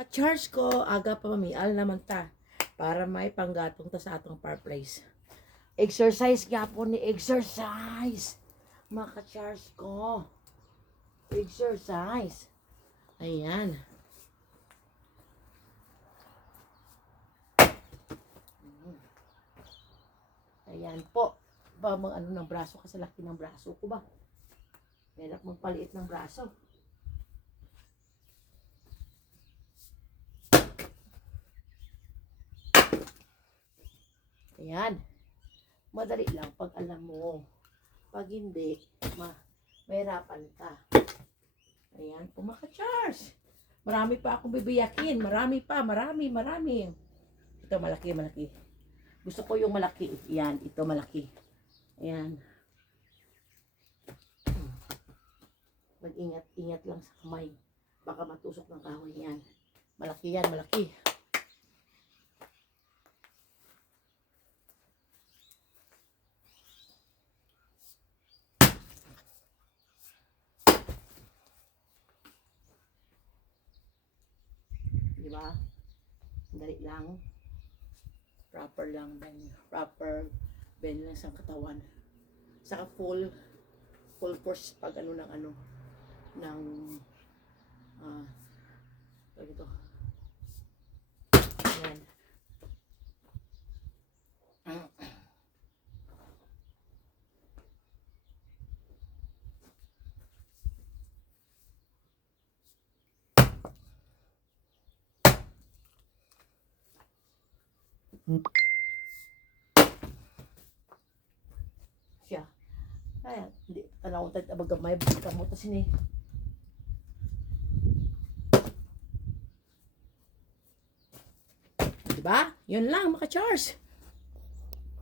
Ka-charge ko, aga pa mamial naman ta. Para may panggatong ta sa atong fireplace. Exercise nga po ni exercise. Maka-charge ko. Exercise. Ayan. Ayan po. Ba, ano ng braso kasi laki ng braso ko ba? Meron magpaliit ng braso. Ayan. Madali lang pag alam mo. Pag hindi, mahirapan ka. Ayan, pumaka-charge. Marami pa akong bibiyakin. Marami pa, marami. Ito, malaki. Gusto ko yung malaki. Ayan, ito malaki. Ayan. Mag-ingat lang sa kamay. Baka matusok ng kahoy yan. Malaki yan, malaki. Diba? Dali lang. Proper lang. Proper bend lang sa katawan. Saka full force pag ano ng ito. Ayan. Siya. Ay, hindi tanaw tayo abagamay kamu to sini. Diba? Yun lang, maka-charge.